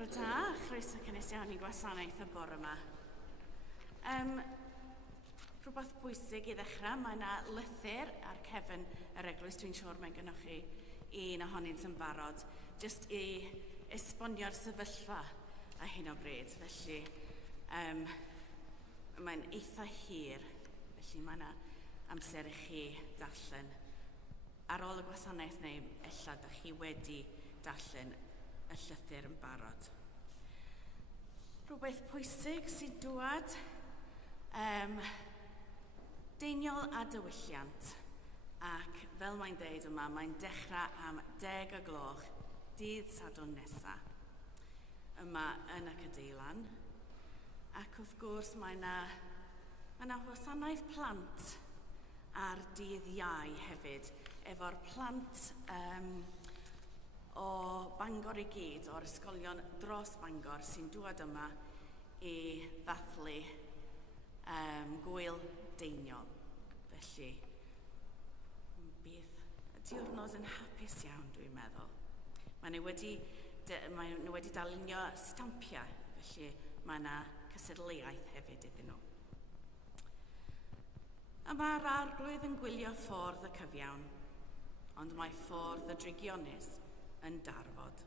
Bore da, chroeso cynnes iawn I gwasanaeth y bore yma. Rhywbeth bwysig I ddechrau, mae yna lythyr ar cefn yr eglwys. Dwi'n siŵr mae gennych chi un ohonynt yn barod, jyst I esbonio'r sefyllfa a hyn o bryd. Felly, mae'n eitha hir, felly mae yna amser I chi darllen. Ar ôl y gwasanaeth neu ella da chi wedi darllen y llythyr yn barod. Rhywbeth pwysig sy'n dŵad, deiniol a dywylliant, ac fel mae'n deud yma, mae'n dechrau am 10 o gloch, dydd Sadwrn nesa, yma yn y Cadeilan, ac wrth gwrs mae yna wasanaeth plant ar dydd Iau hefyd, efo'r plant o Bangor I gyd, o'r ysgolion dros Bangor sy'n dŵad yma I ddathlu gwyl deiniol. Felly, bydd y diwrnod yn hapus iawn, dwi'n meddwl. Mae nhw wedi darlunio stampiau, felly mae yna cysadleuaeth hefyd iddyn nhw. Mae'r arglwydd yn gwylio ffordd y cyfiawn, ond mae ffordd y drigionus yn darfod.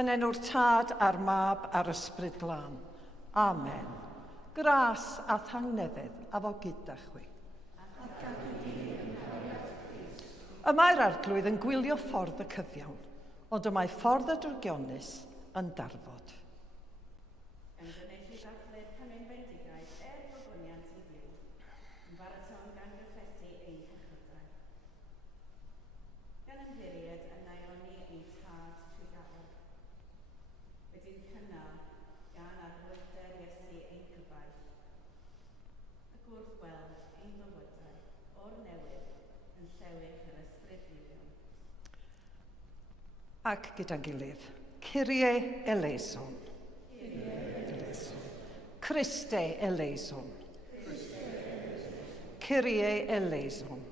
Yn enw'r Tad a'r Mab a'r Ysbryd Glân. Amen. Gras a thangnefydd a fo gyda chwi. Y mae'r arglwydd yn gwylio ffordd y cyfiawn, ond y mae ffordd y drygionus yn darfod. Ymgynnull i ddathlu'r Cymun Bendigaid gogoniant i Dduw, yn baratoi gan gyffesu ein cychwydau. Gan ymddiried yn naioni ein tad trwy wedi'n cynnal gan arwydder Iesu ein cybaith, ac wrth gweld ein bywydau o'r newydd yn llewych yr ysbryd wirion. Ac gyda'n gilydd, Kyrie eleison. Christe eleison. Kyrie eleison.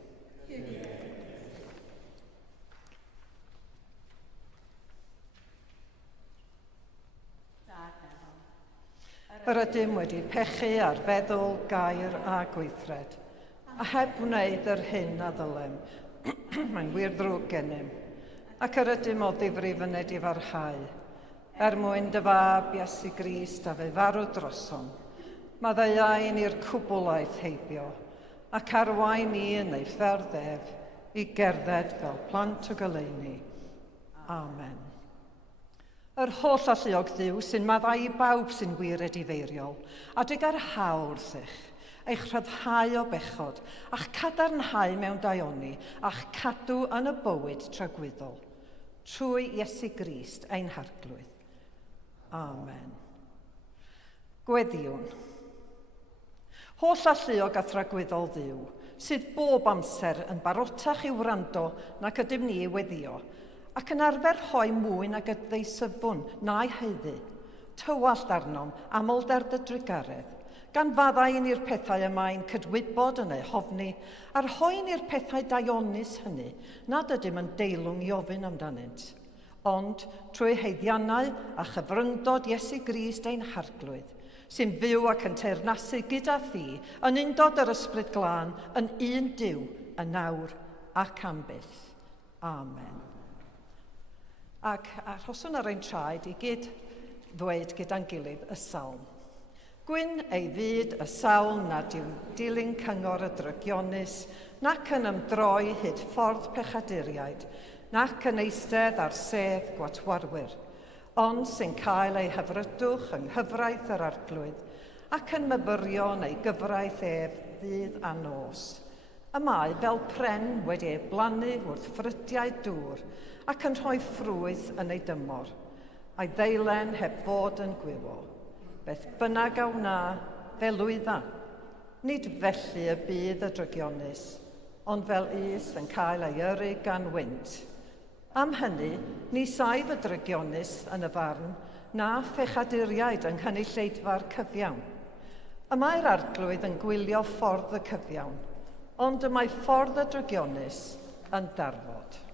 Yr ydym wedi pechu ar feddwl, gair a gweithred, a heb wneud yr hyn a ddylem. Mae'n wir ddrwg gennym, ac yr ydym o ddifrif yn ei farhau, mwyn dy fab Iesu Grist a fe farw drosom, maddeuain i'r cwbwlaeth heibio, ac arwain ni yn ei fferddef i gerdded fel plant o goleuni. Amen. Yr holl alluog Dduw sy'n maddau i bawb sy'n wiredifeiriol, a dy garhawr ddych, eich rhyddhau o bechod, a'ch cadarnhau mewn daioni, a'ch cadw yn y bywyd tragwyddol, trwy Iesu Grist ein harglwydd. Amen. Gweddiwn. Holl alluog a thragwyddol Dduw, sydd bob amser yn barotach i'w wrando nac ydym ni weddio, ac yn arfer rhoi mwy nag yddeisybwn na'i heiddi, tywallt arnom amlder dy drigaredd, gan faddau i'r pethau yma'n cydwybod yn ei hofni, a rhoi'n i'r pethau daionus hynny, nad ydym yn deilwng i ofyn amdanynt, ond trwy heiddiannau a chyfryngdod Iesu Grist ein harglwydd, sy'n fyw ac yn teyrnasu gyda thi, yn undod yr Ysbryd Glân, yn un Duw, yn nawr ac am byth. Amen. Ac arhoswn ar ein traed i gyd ddweud gyda'n gilydd y salm. Gwyn ei fyd y sawl nad yw'n dilyn cyngor y drygionus, nac yn ymdroi hyd ffordd pechaduriaid, nac yn eistedd ar sedd gwatwarwyr, ond sy'n cael ei hyfrydwch yng nghyfraith yr arglwydd, ac yn mybyrio yn ei gyfraith ef ddydd a nos. Y mae fel pren wedi ei blannu wrth ffrydiau dŵr, ac yn rhoi ffrwyth yn ei dymor, a'i ddeilen heb fod yn gwywo. Beth bynnag a wna, fe lwydda. Nid felly y bydd y drygionus, ond fel is yn cael ei yrru gan wynt. Am hynny, ni saif y drygionus yn y farn, na phechaduriaid yng nghynulleidfa'r cyfiawn. Y mae'r arglwydd yn gwylio ffordd y cyfiawn, ond y mae ffordd y drygionus yn darfod.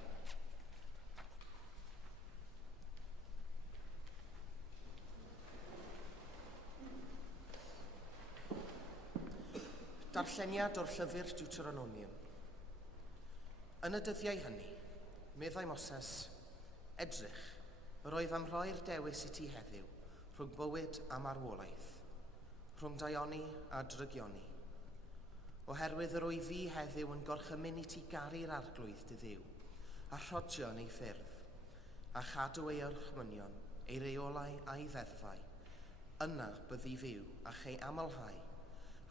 Darlleniad o'r llyfr Deuteronomium. Yn y dyddiau hynny, meddai Moses, edrych, yr oedd am rhoi'r dewis i ti heddiw rhwng bywyd a marwolaeth, rhwng daioni a drygioni. Oherwydd yr oedd fi heddiw yn gorchymyn i ti garu'r arglwydd dy Dduw, a rhodio yn ei ffyrdd, a chadw ei orchmynion, ei reolau a'i ddeddfau. Yna byddi fyw a chei amlhau,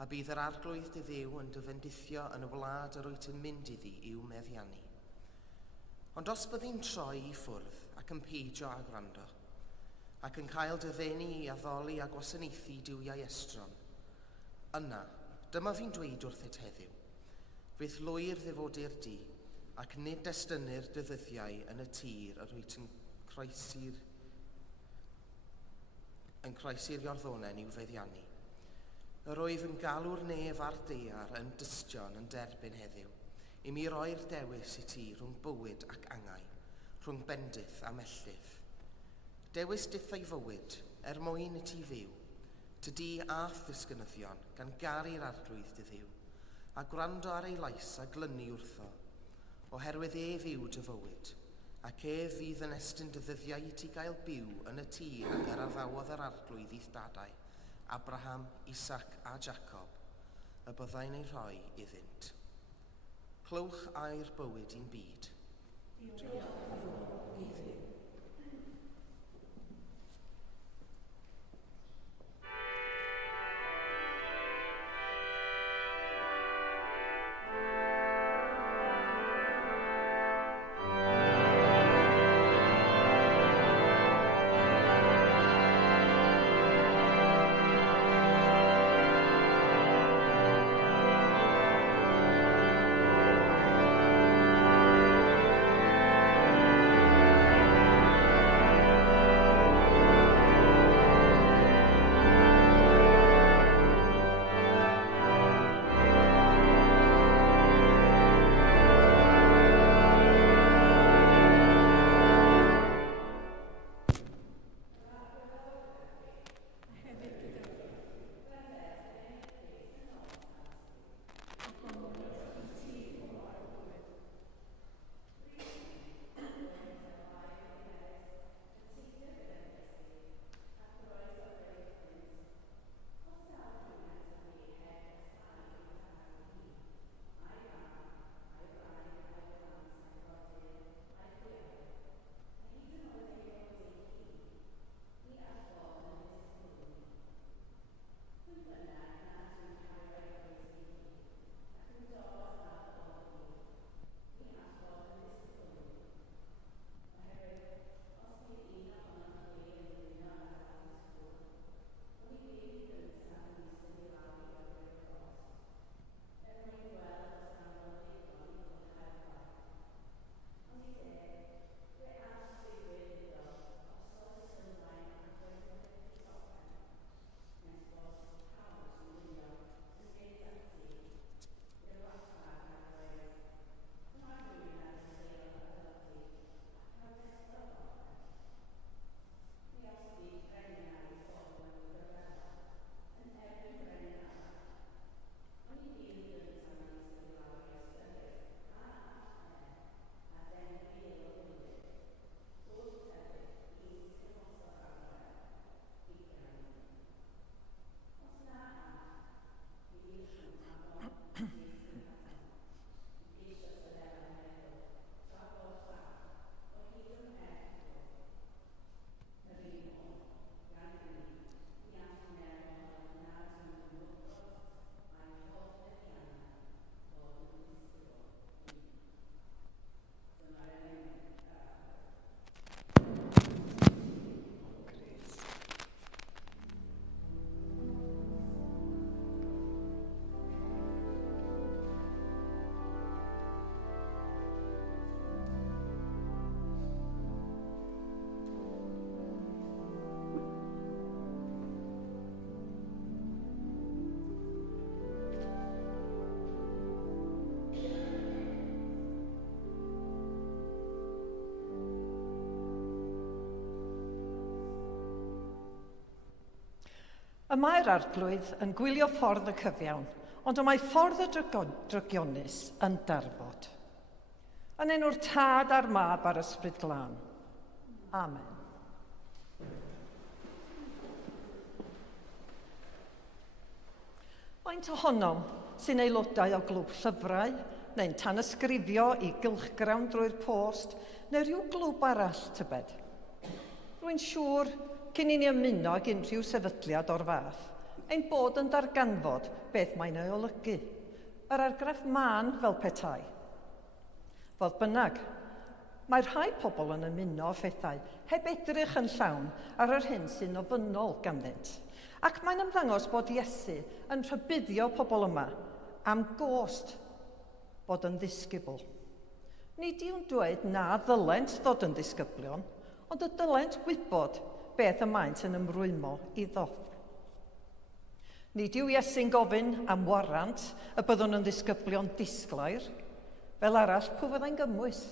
a bydd yr arglwydd dy Dduw yn dyfendithio yn y wlad yr wyt yn mynd iddi i'w meddiannu. Ond os byddi'n troi i ffwrdd ac yn peidio a gwrando, ac yn cael dyddenu i addoli a gwasanaethu diwiau estron, yna, dyma fi'n dweud wrthyt heddiw, fydd lwyr ddifodir di, ac nid destynnu'r dyddyddiau yn y tir yr wyt yn croesi'r iorddonen i'w feddiannu. Yr oedd yn galw'r nef a'r daear yn dystion yn derbyn heddiw, i mi roi'r dewis i ti rhwng bywyd ac angau, rhwng bendith a mellydd. Dewis dith ei fywyd mwyn i ti fyw, tydi a ddisgynyddion gan garu'r arglwydd dy Dduw, a gwrando ar ei lais a glynu wrtho, oherwydd ef yw dy fywyd, ac fydd yn estyn dy ddyddiau i ti gael byw yn y tŷ yr addawodd yr arglwydd i'th dadau, Abraham, Isaac a Jacob, y byddai'n ei rhoi iddynt. Clywch a'r bywyd i'n byd. Y mae'r arglwydd yn gwylio ffordd y cyfiawn, ond y mae ffordd y drygionus yn darfod. Yn enw'r Tad a'r Mab a'r Ysbryd Glân. Amen. Faint ohonom sy'n aelodau o glwb llyfrau, neu'n tanysgrifio i gylchgrawn drwy'r post, neu rhyw glwb arall tybed? Rwy'n siŵr cyn i ni ymuno ag unrhyw sefydliad o'r fath, ein bod yn darganfod beth mae'n ei olygu, yr argraff mân fel petai. Fodd bynnag, mae rhai pobl yn ymuno â phethau heb edrych yn llawn ar yr hyn sy'n ofynnol ganddynt, ac mae'n ymddangos bod Iesu yn rhybuddio pobl yma am gost bod yn ddisgybl. Nid yw'n dweud na ddylent ddod yn ddisgyblion, ond y dylent gwybod beth y maent yn ymrwymo iddo. Nid yw Iesu'n gofyn am warant y byddwn yn ddisgyblion disglair, fel arall pwy fyddai'n gymwys.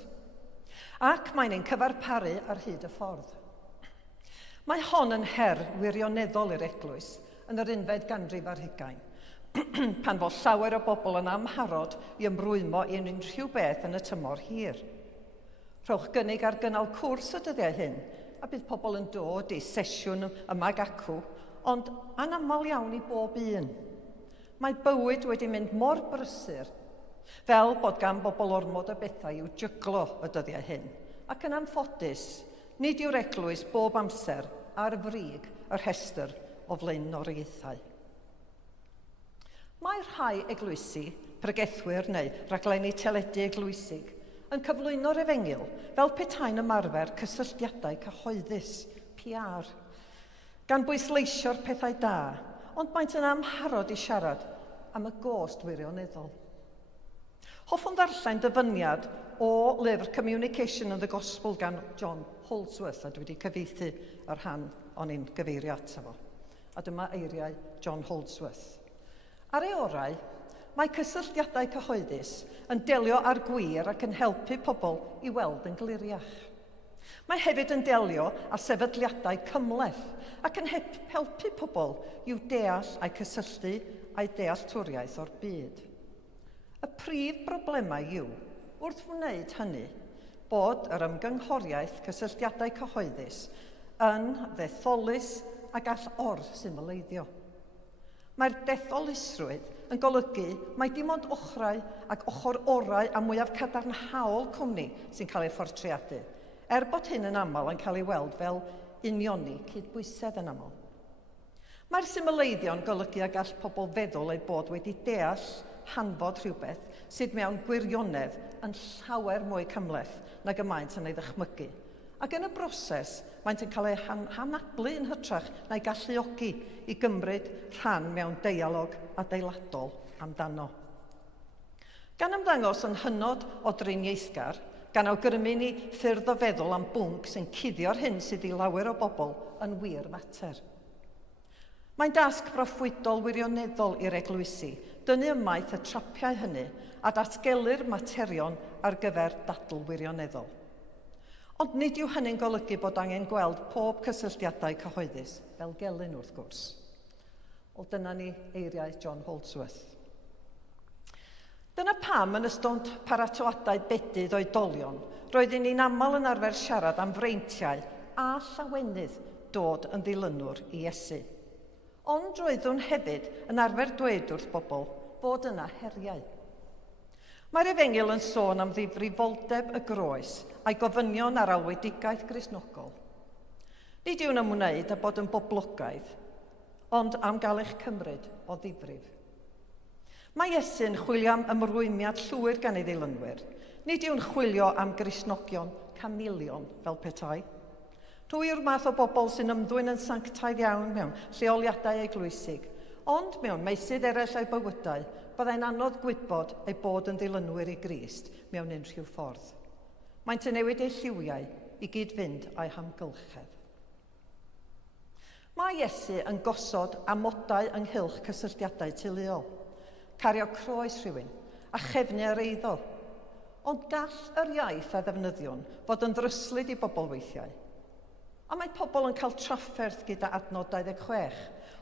Ac mae'n ein cyfarparu ar hyd y ffordd. Mae hon yn her wirioneddol i'r eglwys yn yr 11th ganrif ar 20, pan fod llawer o bobl yn amharod i ymrwymo i unrhyw beth yn y tymor hir. Rhowch gynnig ar gynnal cwrs y dyddiau hyn, a bydd pobl yn dod i sesiwn yma ag acw, ond anaml iawn i bob un. Mae bywyd wedi mynd mor brysur, fel bod gan bobl ormod o bethau i'w jyglo y dyddiau hyn, ac yn anffodus, nid yw'r eglwys bob amser ar frig yr rhestr o flaenoriaethau. Mae rhai eglwysi, pregethwyr neu raglenni teledu eglwysig, yn cyflwyno'r efengil fel petai'n ymarfer cysylltiadau cyhoeddus, PR, gan bwysleisio'r pethau da, ond maent yn amharod i siarad am y gost wirioneddol. Hoffwn ddarllen dyfyniad o lyfr Communication and the Gospel gan John Holdsworth, a dwi wedi cyfieithu yr rhan o'n i'n gyfeirio ato fo. A dyma eiriau John Holdsworth. Ar ei orau, mae cysylltiadau cyhoeddus yn delio ar gwir ac yn helpu pobl i weld yn gliriach. Mae hefyd yn delio â sefydliadau cymhleth ac yn helpu pobl i'w deall a'i cysylltu a'i dealltwriaeth o'r byd. Y prif broblemau yw, wrth wneud hynny, bod yr ymgynghoriaeth cysylltiadau cyhoeddus yn ddetholus ac all or-symleiddio. Mae'r detholusrwydd yn golygu mai dim ond ochrau ac ochr orau a mwyaf cadarnhaol cwmni sy'n cael ei ffortreadu, bod hyn yn aml yn cael ei weld fel unioni cydbwysedd yn aml. Mae'r symleiddio'n golygu a gall pobl feddwl eu bod wedi deall hanfod rhywbeth sydd mewn gwirionedd yn llawer mwy cymhleth nag y maent yn ei ddychmygu. Ac yn y broses, maent yn cael ei hanadlu yn hytrach na'i galluogi i gymryd rhan mewn deialog adeiladol amdano. Gan ymddangos yn hynod o driniaethgar, gan awgrymu ni ffyrdd o feddwl am bwnc sy'n cuddio'r hyn sydd i lawer o bobl yn wir mater. Mae'n dasg broffwydol wirioneddol i'r eglwysi, dynnu ymaith y trapiau hynny a datgelu'r materion ar gyfer dadl wirioneddol. Ond nid yw hynny'n golygu bod angen gweld pob cysylltiadau cyhoeddus, fel gelyn wrth gwrs. O dyna ni eiriau John Holdsworth. Dyna pam yn ystod paratoadau bedydd oedolion, roeddwn ni'n aml yn arfer siarad am freintiau a llawenydd dod yn ddilynwr i Iesu. Ond roeddwn hefyd yn arfer dweud wrth bobl bod yna heriau. Mae'r efengil yn sôn am ddifrifoldeb y groes a'i gofynion ar alwedigaeth Gristnogol. Nid yw'n ymwneud â bod yn boblogaidd, ond am gael eich cymryd o ddifrif. Mae Iesu'n chwilio am ymrwymiad llwyr gan ei ddilynwyr. Nid yw'n chwilio am Gristnogion camilion fel petai. Rwy yw'r math o bobl sy'n ymddwyn yn sanctaidd iawn mewn lleoliadau eglwysig, ond mewn meysydd eraill ei bywydau, byddai'n anodd gwybod ei bod yn ddilynwyr i Grist mewn unrhyw ffordd. Maent yn newid eu lliwiau i gyd-fynd â'i hamgylchedd. Mae Iesu yn gosod amodau ynghylch cysylltiadau teuluol, cario croes rhywun a chefnu'r eiddo, ond gall yr iaith a ddefnyddion fod yn ddryslyd i bobl weithiau. A mae pobl yn cael trafferth gyda adnod 26,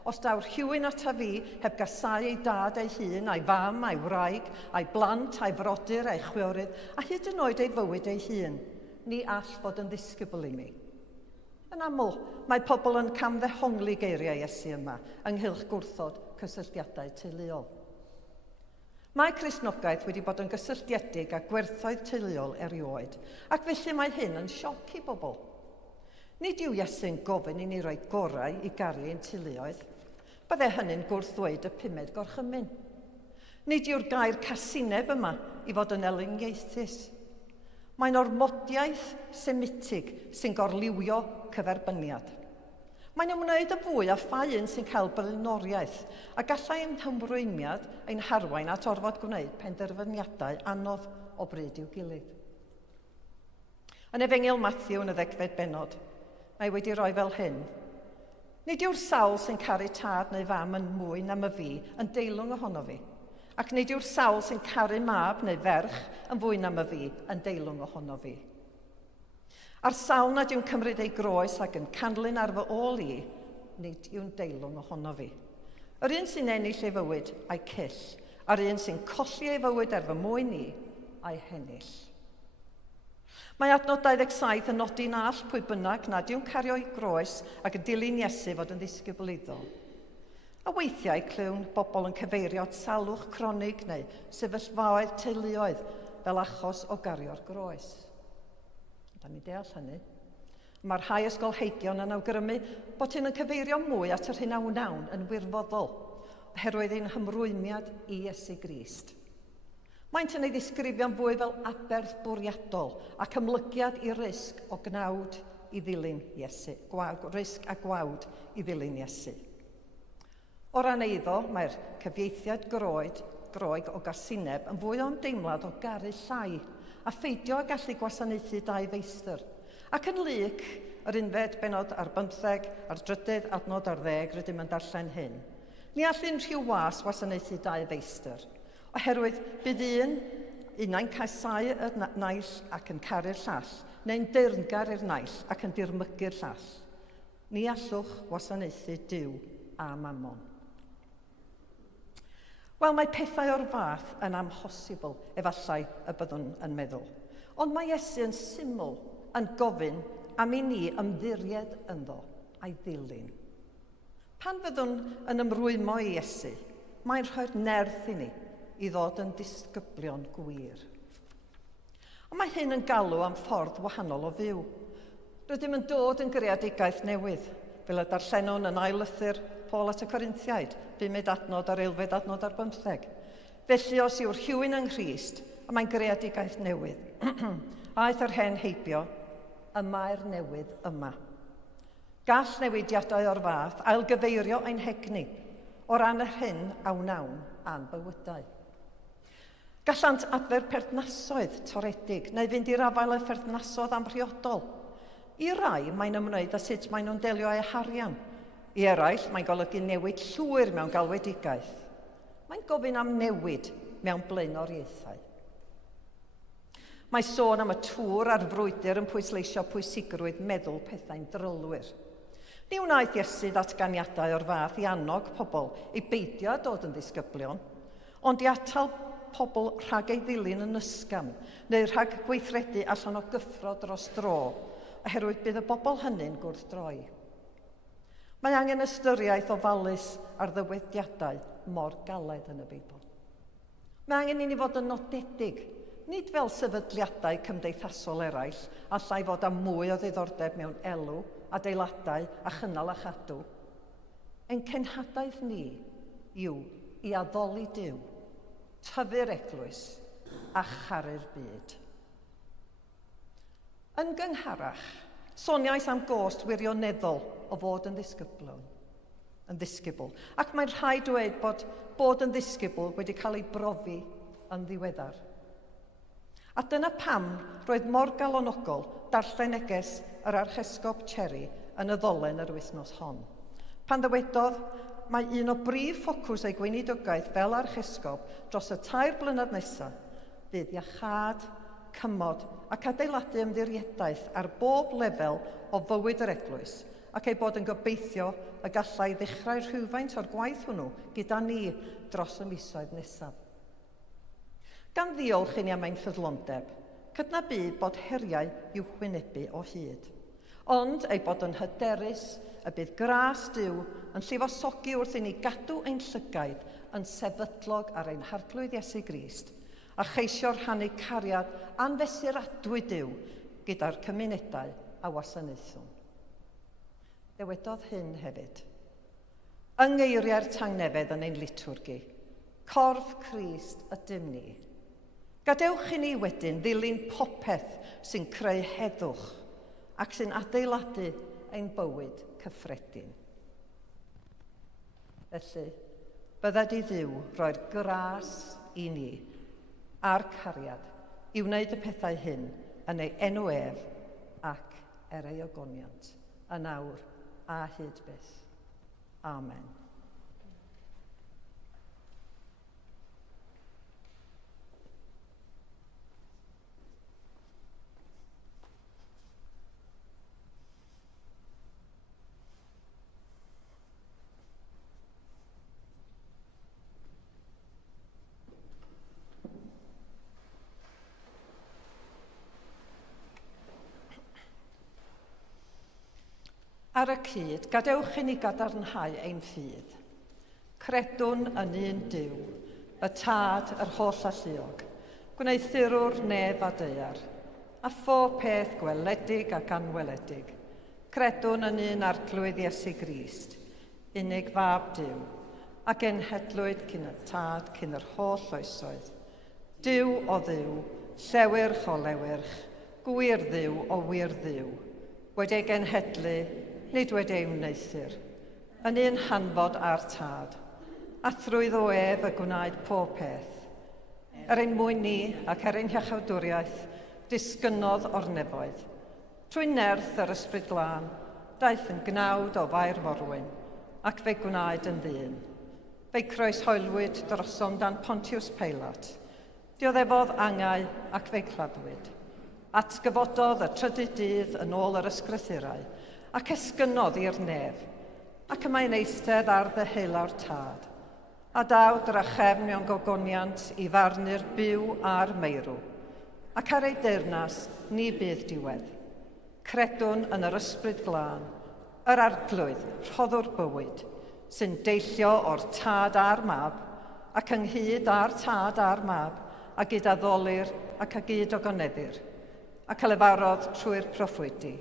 os daw'r rhywun ata fi heb gasau ei dad ei hun, a'i fam, a'i wraig, a'i blant, a'i frodyr, a'i chwiorydd, a hyd yn oed ei fywyd ei hun, ni all fod yn ddisgybl i mi. Yn aml, mae pobl yn camddehongli geiriau Iesu yma ynghylch gwrthod cysylltiadau teuluol. Mae Cristnogaeth wedi bod yn gysylltiedig â gwerthoedd teuluol erioed, ac felly mae hyn yn sioc i bobl. Nid yw Iesu'n gofyn i ni roi gorau i garu ein teuluoedd. Bydde hynny'n gwrthweud y pumed gorchymyn. Nid yw'r gair casineb yma i fod yn eliniaethus. Mae'n ormodiaeth semitig sy'n gorliwio cyferbyniad. Mae'n ymwneud y fwy â phai un sy'n cael blaenoriaeth, a gallai ein hymrwymiad ein harwain at orfod gwneud penderfyniadau anodd o bryd i'w gilydd. Yn efengil Matthew yn y 10fed bennod, mae wedi rhoi fel hyn. Nid yw'r sawl sy'n caru tad neu fam yn mwy nam y fi yn deilwng ohono fi, ac nid yw'r sawl sy'n caru mab neu ferch yn fwy nam y fi yn deilwng ohono fi. A'r sawl nad yw'n cymryd ei groes ac yn canlyn ar fy ôl i, nid yw'n deilwng ohono fi. Yr un sy'n ennill ei fywyd a'i cyll, a'r un sy'n colli ei fywyd er fy mwyn i a'i hennill. Mae adnod 27 yn nodi na all pwy bynnag nad yw'n cario ei groes ac yn dilyn Iesu fod yn ddisgybl iddo. A weithiau clywn bobl yn cyfeirio at salwch cronig neu sefyllfaoedd teuluoedd fel achos o gario'r groes. Da ni deall hynny. Mae'r rhai ysgolheigion yn awgrymu bod hyn yn cyfeirio mwy at yr hyn a wnawn yn wirfoddol, oherwydd ein hymrwymiad i Iesu Grist. Maent yn ei ddisgrifio'n fwy fel aberth bwriadol ac ymlygiad i risg o gnawd i ddilyn Iesu, risg a gwawd i ddilyn Iesu. O ran eiddo, mae'r cyfieithiad groeg o garsineb yn fwy o'n deimlad o garu llai a pheidio a gallu gwasanaethu dau feistr. Ac yn lyc, yr unfed benod ar 15 a'r drydydd adnod ar 10 rydym yn darllen hyn. Ni all unrhyw was wasanaethu dau feistr, oherwydd bydd unau'n casáu y naill ac yn caru'r llall, neu'n deyrngar i'r naill ac yn dirmygu'r llall. Ni allwch wasanaethu Duw a Mammon. Wel, mae pethau o'r fath yn amhosibl, efallai y byddwn yn meddwl. Ond mae Iesu yn syml yn gofyn am i ni ymddiried ynddo a'i ddilyn. Pan fyddwn yn ymrwymo i Iesu, mae'n rhoi'r nerth i ni i ddod yn disgyblion gwir. Ond mae hyn yn galw am ffordd wahanol o fyw. Rydym yn dod yn greadigaeth newydd, fel y darllenwn yn ail lythyr Paul at y Corinthiaid, 5 adnod ar 11 adnod ar 15. Felly os yw'r rhywun yng Nghrist, a mae'n greadigaeth newydd, aeth yr hen heibio, yma'r newydd yma. Gall newidiadau o'r fath ailgyfeirio ein hegni o ran yr hyn a wnawn a'n bywydau. Gallant adfer perthnasoedd toredig neu fynd i'r afael y perthnasoedd amhriodol. I rai mae'n ymwneud â sut maen nhw'n delio â'u harian. I eraill mae'n golygu newid llwyr mewn galwedigaeth. Mae'n gofyn am newid mewn blaenoriaethau. Mae sôn am y tŵr a'r frwydr yn pwysleisio pwysigrwydd meddwl pethau'n drylwyr. Ni wnaeth Iesu ddatganiadau o'r fath i annog pobl i beidio â dod yn ddisgyblion, ond i atal pobl rhag ei ddilyn yn ysgafn neu rhag gweithredu allan o gyffro dros dro, oherwydd bydd y bobl hynny'n gwrthdroi. Mae angen ystyriaeth ofalus ar ddywediadau mor galed yn y Beibl. Mae angen i ni fod yn nodedig, nid fel sefydliadau cymdeithasol eraill, allai fod am mwy o ddiddordeb mewn elw, adeiladau a chynnal a chadw. Ein cenhadaeth ni yw i addoli Duw, tyfu'r eglwys a charu'r byd. Yn gynharach, soniais am gost wirioneddol o fod yn ddisgybl, ac mae'n rhaid dweud bod yn ddisgybl wedi cael ei brofi yn ddiweddar. A dyna pam roedd mor galonogol darllen neges yr archesgob Cherry yn y ddolen yr wythnos hon. Pan ddywedodd, mae un o brif ffocws ei gweinidogaeth fel archesgob dros y 3 blynedd nesaf fydd iachad, cymod ac adeiladu ymddirieddaeth ar bob lefel o fywyd yr eglwys ac ei bod yn gobeithio y gallai ddechrau rhywfaint o'r gwaith hwnnw gyda ni dros y misoedd nesaf. Gan ddiolch i ni am ein ffyddlondeb, cydnabu bod heriau i'w hwynebu o hyd, ond ei bod yn hyderus y bydd gras Duw yn llifosogi wrth i ni gadw ein llygaid yn sefydlog ar ein harglwydd Iesu Grist a cheisio rhannu cariad anfesuradwy Duw gyda'r cymunedau a wasanaethwn. Dewedodd hyn hefyd. Yng ngeiriau'r tangnefedd yn ein liturgi, corff Crist ydym ni. Gadewch i ni wedyn ddilyn popeth sy'n creu heddwch ac sy'n adeiladu ein bywyd cyffredin. Felly, bydda di Dduw roi'r gras i ni a'r cariad i wneud y pethau hyn yn ei enw ef ac er ei ogoniant, yn awr a hyd byth. Amen. Ar y cyd, gadewch i ni gadarnhau ein ffydd. Credwn yn un Duw, y Tad, yr holl alluog, gwneithurwr neb a daear, a phob peth gweledig ac anweledig. Credwn yn un arglwydd Iesu Grist, unig fab Duw, a genhedlwyd cyn y Tad, cyn yr holl oesoedd. Duw o dduw, llewyrch o lewyrch, gwir dduw o wir dduw, wedi'i genhedlu, nid wedi'i wneithur, yn un hanfod a'r Tad, a thrwydd o ef y gwnaed pob peth. Ein mwyn ni ac ein hiachawdwriaeth, disgynnodd o'r nefoedd. Trwy nerth yr ysbryd glân, daeth yn gnawd o fair forwyn, ac fe gwnaed yn ddyn. Fe croeshoelwyd drosom dan Pontiws Pilat, dioddefodd angau ac fe claddwyd. Atgyfododd y trydydd dydd yn ôl yr ysgrythurau, ac esgynnodd i'r nef, ac yma'n eistedd ar ddeheulawr Tad, a daw drachefn mewn gogoniant i farnu'r byw a'r meirw, ac ar ei deyrnas ni bydd diwedd. Credwn yn yr ysbryd glân, yr arglwydd, rhoddwr bywyd, sy'n deillio o'r Tad a'r mab, ac ynghyd â'r Tad a'r mab, a gyda ddolir ac a gyd ogoneddir, ac lefarodd trwy'r proffwydi.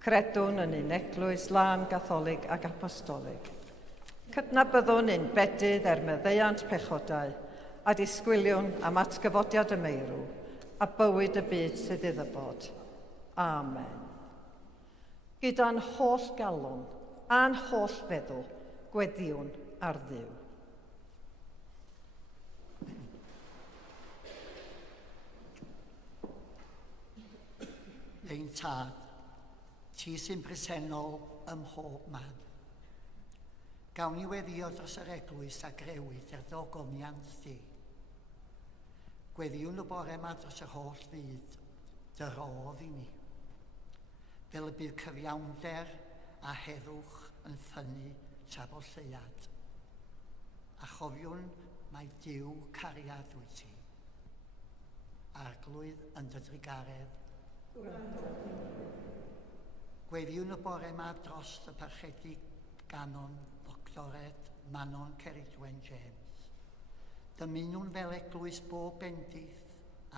Credwn yn un eglwys lân gatholig ac apostolig. Cydnabyddwn un bedydd meddeiant pechodau, a disgwyliwn am atgyfodiad y meirw, a bywyd y byd sydd iddo bod. Amen. Gyda'n holl galon a'n holl feddwl, gweddiwn ar Dduw. Ein Tad, ti sy'n bresennol ym mhob man. Gawn ni weddio dros yr eglwys a grewyd dogoniant di. Gweddiwn y bore yma dros yr holl fyd, dy rodd i ni. Fel y bydd cyfiawnder a heddwch yn ffynnu trafod lleiad. A chofiwn mae Duw cariad wyt ti. Arglwydd yn dy drigaredd. Gweddiwn y bore yma dros y parchedu ganon Doctored Manon Ceridwen James. Dymunwn fel eglwys bob bendith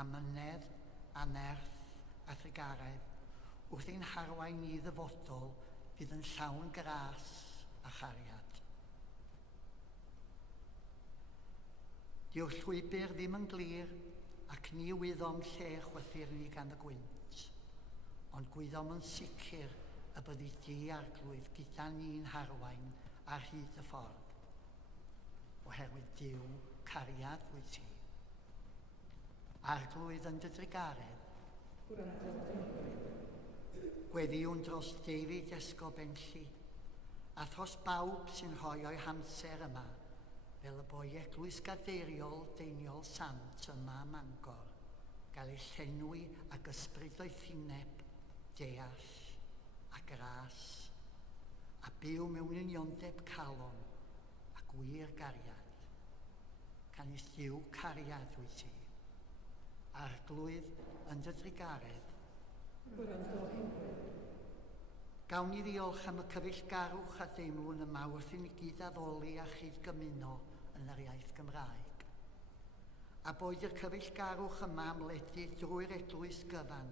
a mynedd a nerth a thrigaredd wrth ein harwain ni ddyfodol fydd yn llawn gras a chariad. Dyw'r llwybr ddim yn glir ac ni wyddom lle chwythyr ni gan y gwynt, ond gwyddom yn sicr y byddi di arglwydd gyda ni'n harwain ar hyd y ffordd, oherwydd Duw cariad wyt ti. Arglwydd yn dy drigaredd. Gweddiwn dros David Esgob Benlli, a thros bawb sy'n rhoi o'i hamser yma, fel y boi eglwys gadeiriol deiniol sant yma Mangor, gael ei llenwi ag ysbryd o'i thineb, deall a gras, a byw mewn uniondeb calon a gwir gariad. Canis Duw cariad wyt ti. Arglwydd yn dy drigaredd. Gawn ni ddiolch am y cyfeillgarwch a deimlwn yma wrth i ni gyd addoli a chydgymuno yn yr iaith Gymraeg. A boed yr cyfeillgarwch yma amledu drwy'r eglwys gyfan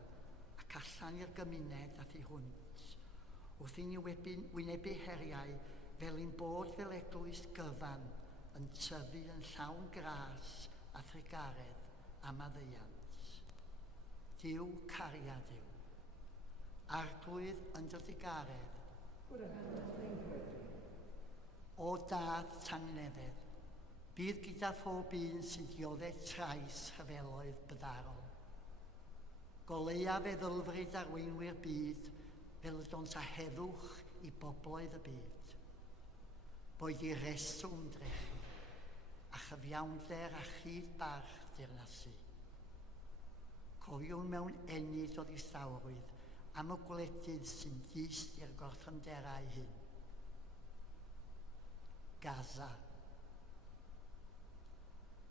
ac allan i'r gymuned at ei hwnt, wrth i ni wynebu heriau fel ein bod fel eglwys gyfan yn tyfu yn llawn gras a thrigaredd a maddeuant. Duw cariad yw. Arglwydd yn dy ddigaredd. O dad tangnefedd, bydd gyda phob un sy'n dioddau trais rhyfeloedd byddarol. Goleia feddylfryd arweinwyr byd fel ydont a heddwch i bobloedd y byd. Boed i reswm drechu, a chyfiawnder a chyd barch dirnasu. Cofiwn mewn enid o ddistawrwydd am y gwledydd sy'n dyst i'r gorffenderau hyn. Gaza,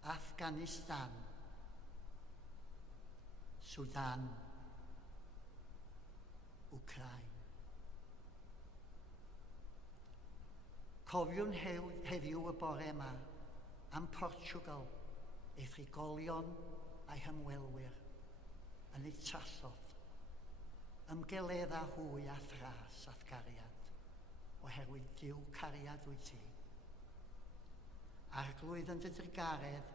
Afghanistan, Sudan, Ukraine. Cofiwn heddiw y bore yma am Portugal, ei thrigolion a'i hymwelwyr, yn eu trallod, ymgeledda hwy a thras a thgariad, oherwydd diw cariad wyt ti. Arglwydd yn dy drigaredd,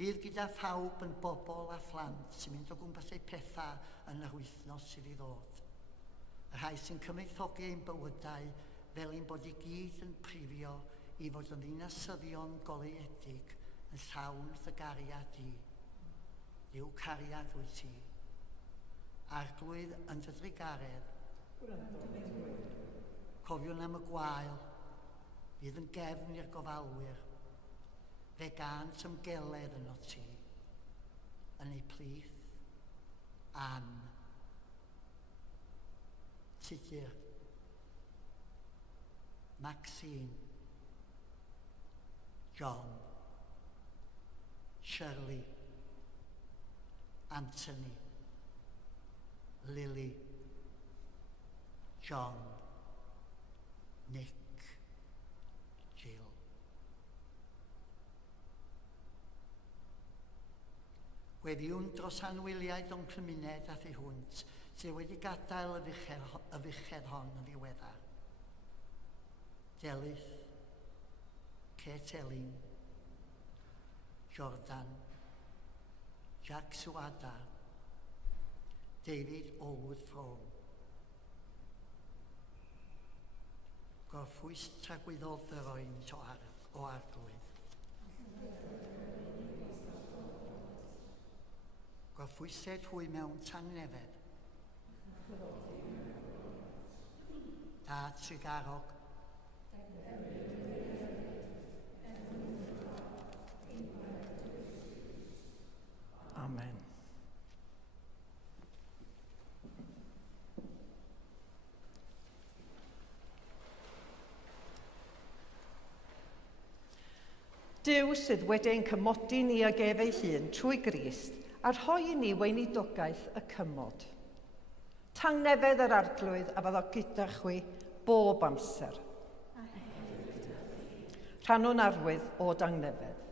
bydd gyda phawb yn bobl a phlant sy'n mynd o gwmpas eu pethau yn yr wythnos sydd i ddod. Y rhai sy'n cymeithogi ein bywydau fel ein bod i gyd yn prifio i fod yn ddinasyddion goleuedig yn llawn ddygariad i. Dyw cariad wyt ti. Arglwydd yn dy drigaredd. Cofiwn am y gwael, bydd yn gefn i'r gofalwyr, fe gant ymgeledd yno ti, yn ei plith, Ann, Tudur, Maxine, John, Shirley, Anthony, Lily, John, Nick, Jill. Weddiwn dros anwyliaid o'n cymuned a thu hwnt sydd wedi gadael y fuchedd hon yn ddiweddar. Delyth, Kate Elin, Jordan, Jack Suada, David Olwood Frome. Gorffwys tragwyddodd yr oen o arglwydd. Gorffwysed hwy mewn tangnefedd. Da Trigarog. Amen. Dyw sydd wedi'n cymodi ni ag ef ei hun trwy Grist a rhoi i ni weinidogaeth y cymod. Tangnefedd yr arglwydd a fyddo gyda chwi bob amser. Rhannwn arwydd o dangnefedd.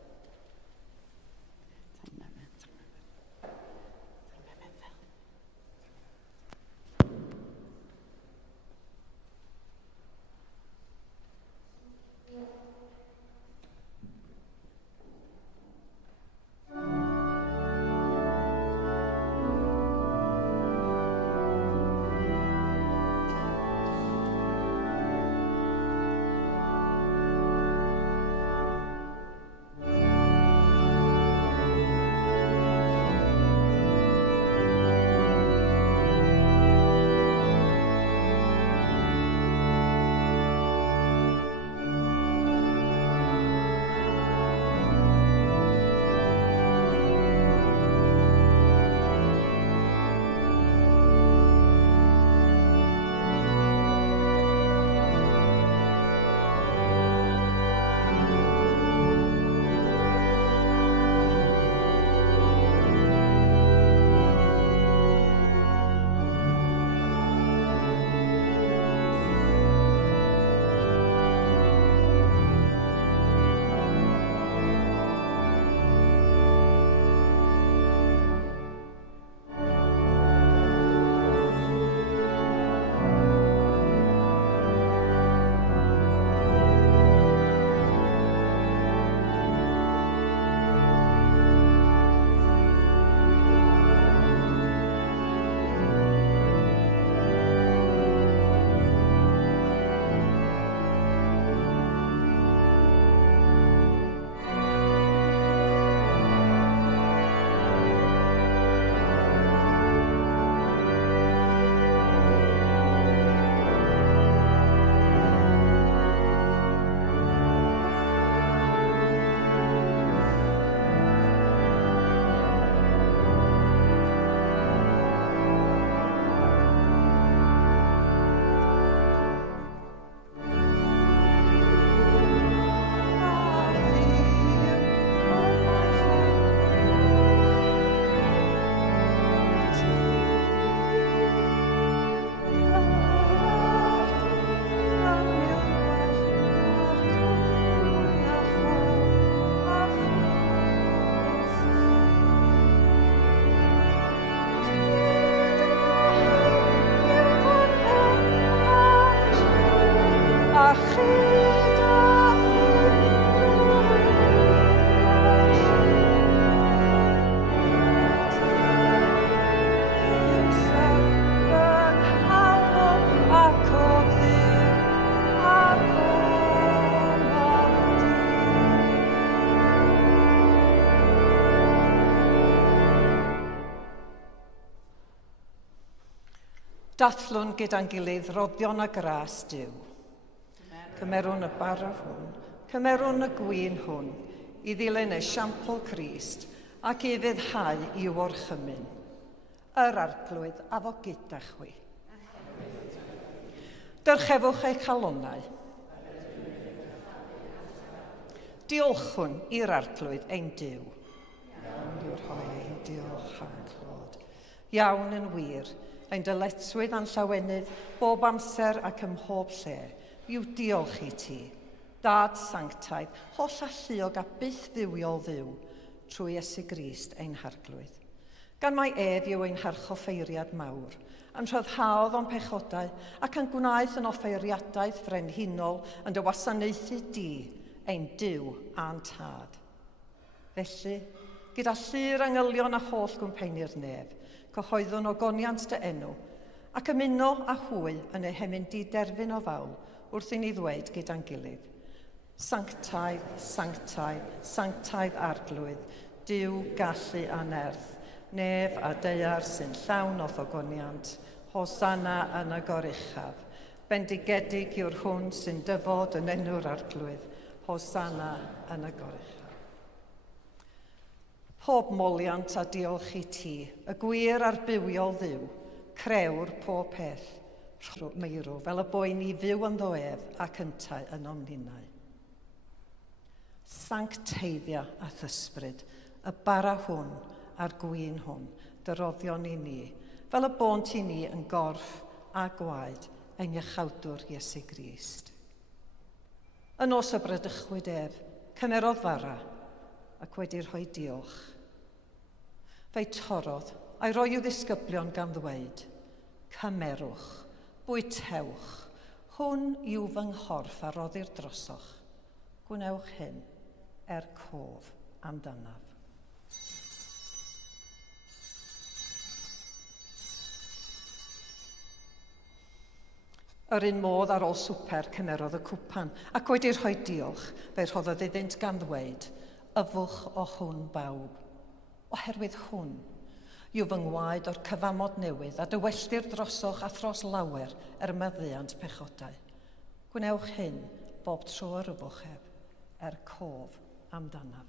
Dathlwn gyda'n gilydd roddion a gras Duw. Cymerwn y bara hwn, cymerwn y gwyn hwn, i ddilyn esiampl Crist ac i fyddhau i'w orchymyn. Yr arglwydd a fo gyda chwi. Dyrchefwch eich calonnau. Diolchwn i'r arglwydd ein Duw. Iawn yw'r hoi ein diolch am clod. Iawn yn wir, ein dyletswydd a'n llawenydd bob amser ac ym mhob lle, yw diolch i ti, Dad sanctaidd, holl alluog a byth dduwiol dduw, trwy Iesu Grist ein harglwydd. Gan mai ef yw ein harchoffeiriad mawr, yn rhyddhaodd o'n pechodau ac yn gwnaeth yn offeiriadaeth frenhinol yn dy wasanaethu di, ein Duw a'n tad. Felly, gyda llyr angylion a holl gwmpeni'r nef, cyhoeddwn ogoniant dy enw, ac ymuno a hwy yn eu hemyn di-derfyn o fawl wrth i ni ddweud gyda'n gilydd. Sanctaidd, sanctaidd, sanctaidd arglwydd, Duw gallu a nerth, nef a deiar sy'n llawn o ddogoniant, hosanna yn y goruchaf. Bendigedig yw'r hwn sy'n dyfod yn enw'r arglwydd, hosanna yn y goruchaf. Pob moliant a diolch i ti, y gwir a'r bywiol dduw, crewr pob peth, meirw, fel y boi ni fyw yn ddoedd ac yntau yn omninau. Sancteiddia a thysbryd, y bara hwn a'r gwyn hwn, dyroddion i ni, fel y bont i ni yn gorff a gwaed ein iachawdwr Iesu Grist. Yn os y bradychwyd ef, cymerodd fara, ac wedi'r rhoi diolch. Fe'i torodd, a'i roi i'w ddisgyblion gan ddweud, cymerwch, bwytewch, hwn yw fy nghorff a roddir drosoch. Gwnewch hyn cof amdanaf. Yr un modd ar ôl swper cymerodd y cwpan, ac wedi'r rhoi diolch, fe rhoddodd iddynt gan ddweud, yfwch o hwn bawb. Oherwydd hwn, yw fy ngwaed o'r cyfamod newydd a dywelltir drosoch a thros lawer meddiant pechodau. Gwnewch hyn bob tro ar yfwcheb, cof amdanaf.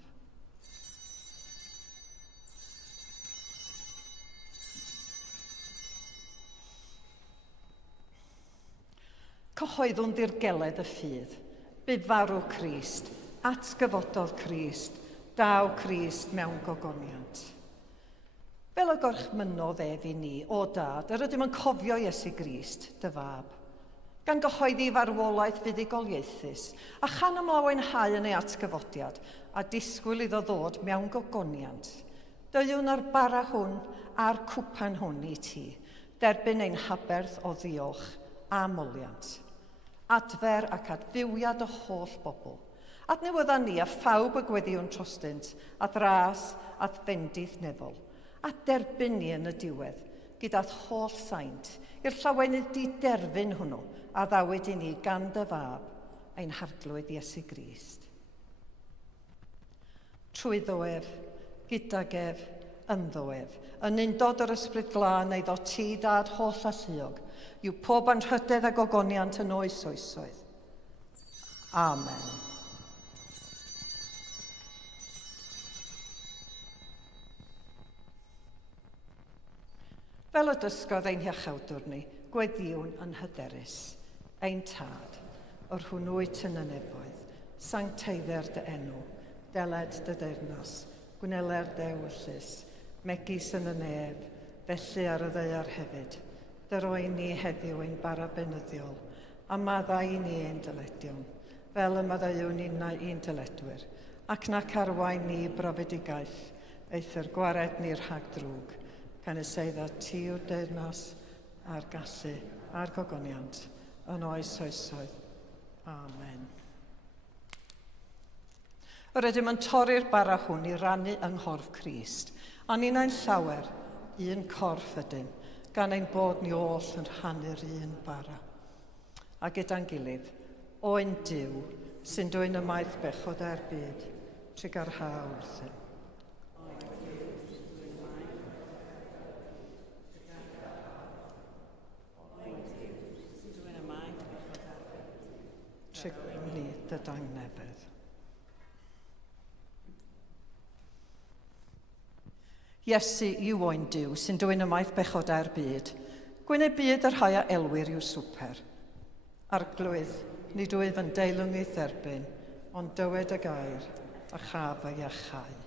Cyhoeddwn ddirgeled y ffydd, bu farw Crist, atgyfododd Crist, daw Crist mewn gogoniant. Fel y gorchmynodd ef i ni, o dad, yr ydym yn cofio Iesu Grist, dy fab. Gan gyhoeddi farwolaeth fuddugoliaethus, a chan ymlawenhau yn ei atgyfodiad, a disgwyl iddo ddod mewn gogoniant. Dylwn ar bara hwn a'r cwpan hwn i ti, derbyn ein haberth o ddiolch a moliant. Adfer ac adfywiad o holl bobl. Adnewydda ni a phawb y gweddiwn trostynt, a dras a bendith nefol, a derbyn ni yn y diwedd, gyda'r holl saint, i'r llawenydd di-derfyn hwnnw, a ddawyd i ni gan dy fab, ein harglwydd Iesu Grist. Trwy ddoef, gydag ef, ynddoef, yn undod yr ysbryd glân eiddo ti dad holl a lluog, yw pob anrhydedd a gogoniant yn oes oesoedd. Amen. Fel y dysgodd ein hiachawdwr ni, gweddiwn yn hyderus, ein tad, o'r hwnnwyd yn y nefoedd, sancteidder dy enw, deled dy deyrnas, gwneler dy ewyllus, megis yn y nef, felly ar y ddeiar hefyd, dyroi ni heddiw ein bara benyddiol, a maddau ni ein dyledion, fel y maddaiwn i'n dyledwyr, ac nac arwain ni brofedigaeth, eith'r gwared ni'r rhag drwg, gan yseiddo ti yw'r deyrnas, a'r gallu, a'r gogoniant, yn oes oesoedd. Amen. Yr ydym yn torri'r bara hwn i rannu yng nghorff Crist, a ni'n ein llawer, un corff ydym, gan ein bod ni oll yn rhannu'r un bara. A gyda'n gilydd, oen Duw, sy'n dwyn y maith bechod e'r byd, trwy garhaw wrthyn. Trwy gwmni dy dangnefedd. Iesu yw oen Duw sy'n dwyn y maith bechod e'r byd. Gwyn y byd yr rhai a elwyr i'w swper. Arglwydd, nid wyf yn deilwng ei dderbyn, ond dywed y gair a chaf ei achau.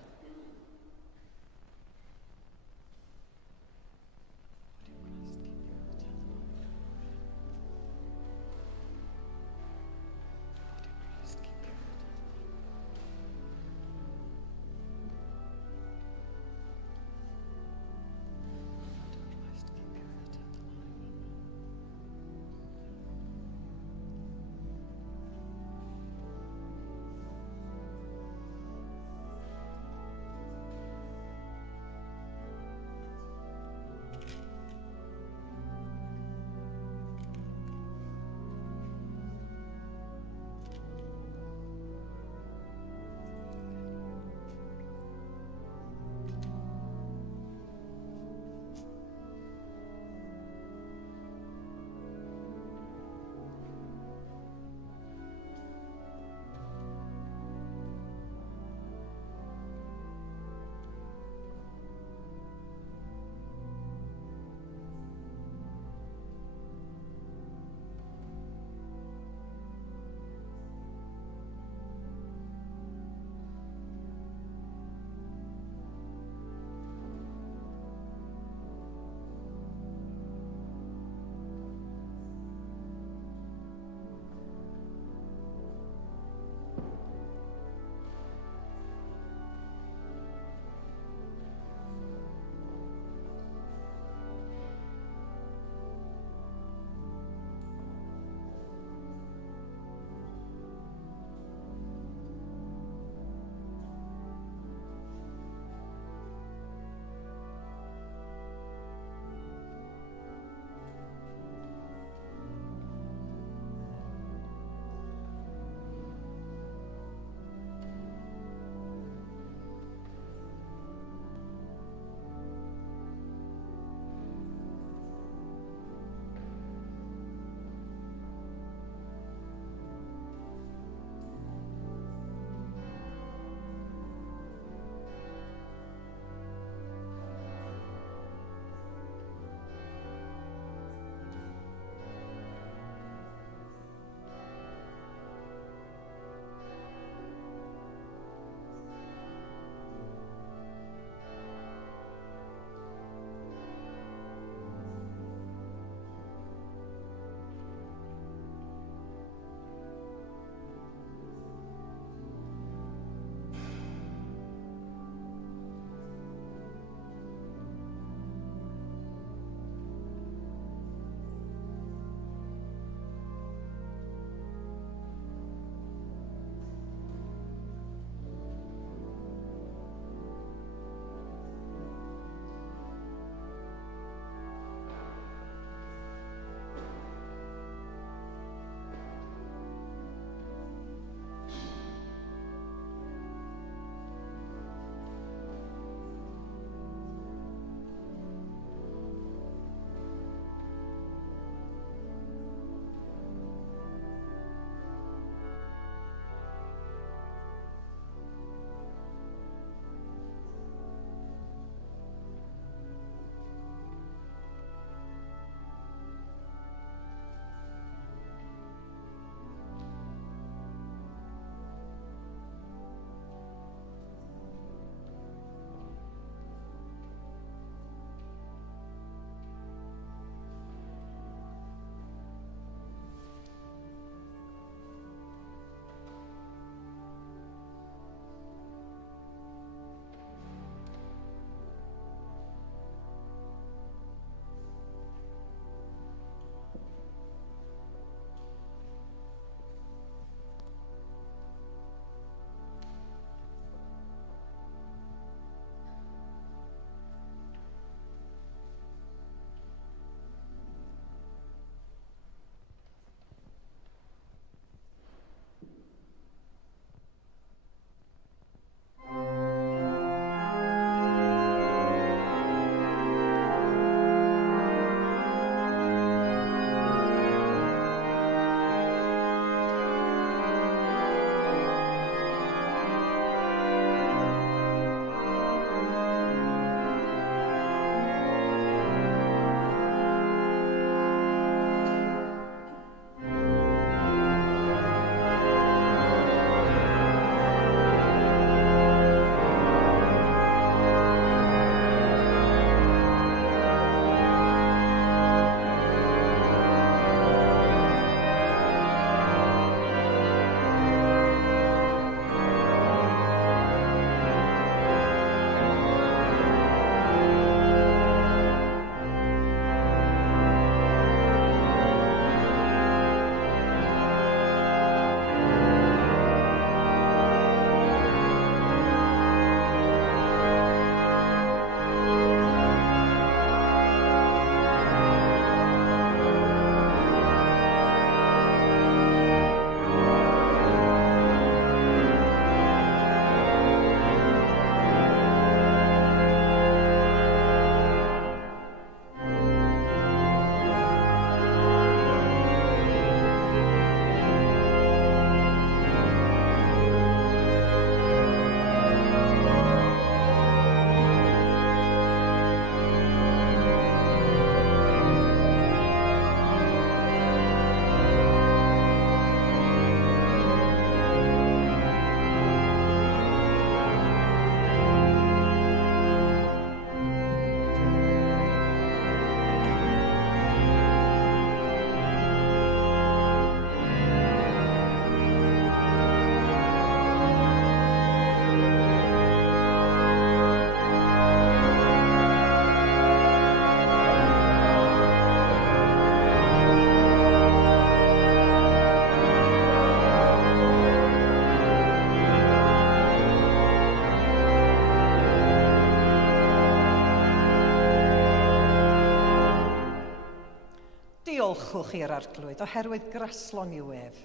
diolchwch i'r arglwydd oherwydd graslon i'w ef,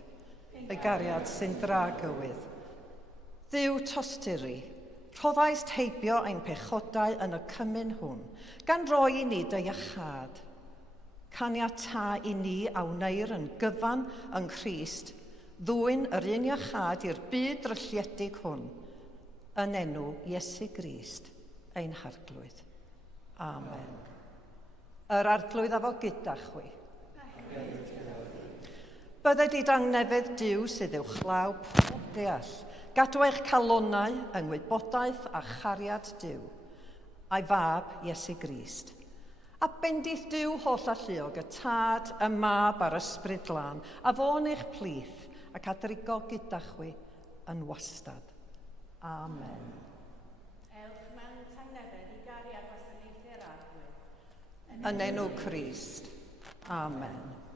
ei gariad sy'n dragywydd. Dduw tosturi, rhoddais heibio ein pechodau yn y cymyn hwn, gan roi i ni dy iachad. Caniata i ni a wneir yn gyfan yng Nghrist, ddwyn yr un iachad i'r byd drylliedig hwn, yn enw Iesu Grist, ein harglwydd. Amen. Yr arglwydd afo gyda chwi. Bydde di dangnefedd Duw sydd uwchlaw pob deall, gadw eich calonnau yng ngwybodaeth a chariad Duw, a'i fab Iesu Grist. A bendith Duw holl a lluog y tad, y mab a'r ysbryd glân, a fo'n eich plith ac adrigo gyda chwi yn wastad. Amen. Ewch mewn tangnefedd i gariad gwasanaethu'r arglwydd. Yn enw Crist. Amen.